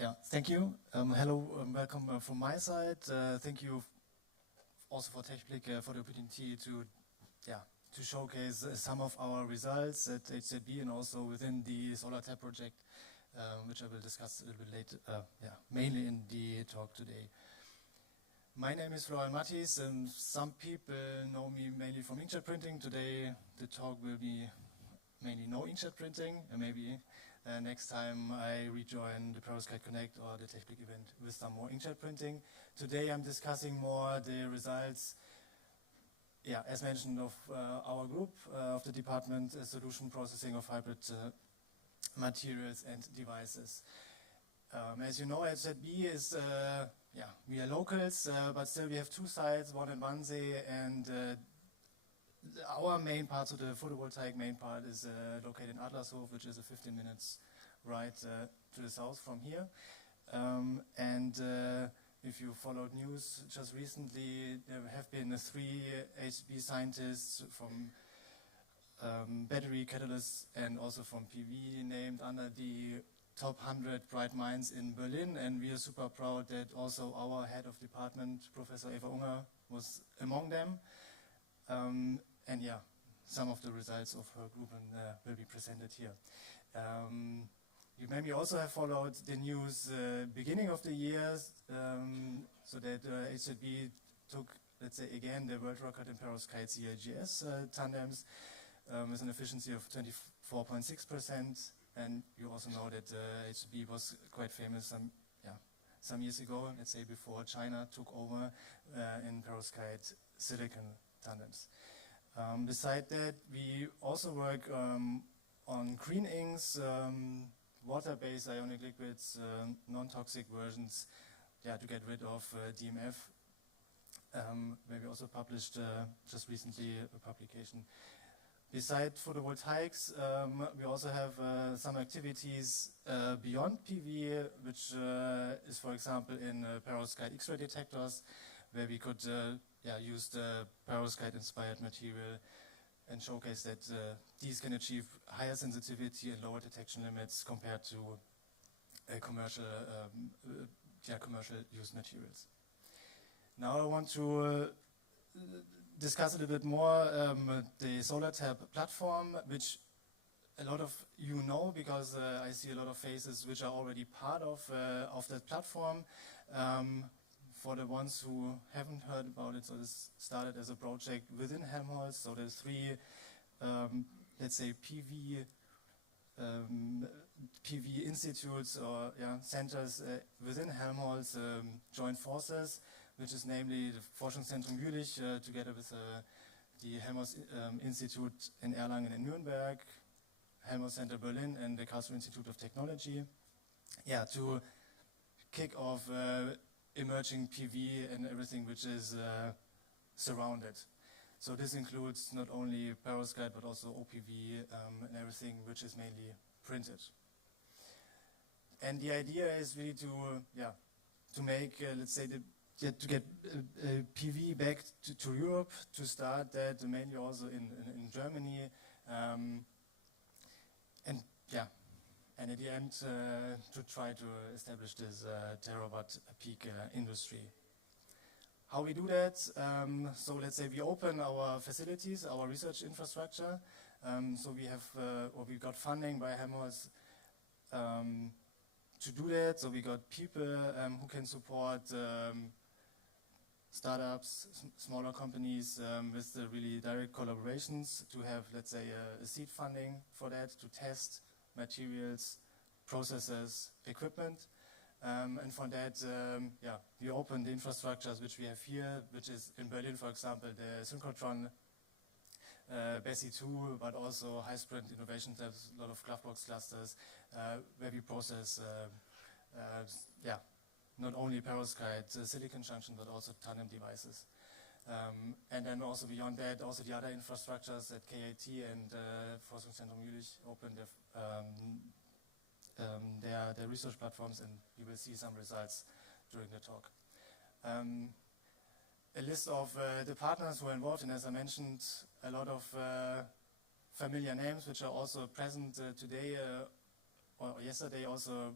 Yeah, thank you. Hello, welcome from my side. Thank you also for TechBlick for the opportunity to showcase some of our results at HZB and also within the Solar Tab project, which I will discuss a little bit later, mainly in the talk today. My name is Florian Matthies, and some people know me mainly from inkjet printing. Today the talk will be mainly no inkjet printing, and maybe next time I rejoin the Perovskite Connect or the TechBlick event with some more inkjet printing. Today I'm discussing more the results, as mentioned, of our group of the department, solution processing of hybrid materials and devices. As you know, HZB is, we are locals, but still we have two sites, one in Wannsee, and our main part, so the photovoltaic main part, is located in Adlershof, which is a 15 minutes ride to the south from here. If you followed news just recently, there have been 3 HZB scientists from battery catalysts and also from PV named under the top 100 bright minds in Berlin, and we are super proud that also our head of department, Professor Eva Unger, was among them. Some of the results of her group will be presented here. You maybe also have followed the news beginning of the year, so that HZB took, let's say again, the world record in perovskite CLGS tandems with an efficiency of 24.6%. And you also know that HZB was quite famous some years ago, let's say before China took over in perovskite silicon tandems. Beside that, we also work on green inks, water-based ionic liquids, non-toxic versions, to get rid of DMF. Where we also published just recently a publication. Besides photovoltaics, we also have some activities beyond PV, which is, for example, in perovskite X-ray detectors, where we could use the perovskite-inspired material and showcase that these can achieve higher sensitivity and lower detection limits compared to commercial use materials. Now I want to discuss a little bit more the Solar Tab platform, which a lot of you know, because I see a lot of faces which are already part of that platform. For the ones who haven't heard about it, so this started as a project within Helmholtz. So there's 3, let's say PV institutes or centers within Helmholtz joined forces, which is namely the Forschungszentrum Berlin together with the Helmholtz Institute in Erlangen and Nuremberg, Helmholtz-Zentrum Berlin, and the Karlsruhe Institute of Technology, to kick off emerging PV and everything which is surrounded. So this includes not only perovskite but also OPV and everything which is mainly printed. And the idea is really to make, let's say, to get PV back to Europe, to start that mainly also in Germany, and at the end to try to establish this terawatt peak industry. How we do that? So let's say we open our facilities, our research infrastructure. So we have, we got funding by Helmholtz to do that. So we got people who can support startups, smaller companies with the really direct collaborations to have, let's say, a seed funding for that, to test materials, processes, equipment. And from that, we open the infrastructures which we have here, which is in Berlin, for example, the synchrotron BESI 2, but also high sprint innovation labs, a lot of Glovebox clusters, where we process, not only perovskite silicon junction, but also tandem devices. And then also beyond that, also the other infrastructures at KIT and Forschungszentrum Berlin opened their research platforms, and you will see some results during the talk. A list of the partners who are involved, and as I mentioned, a lot of familiar names which are also present today or yesterday also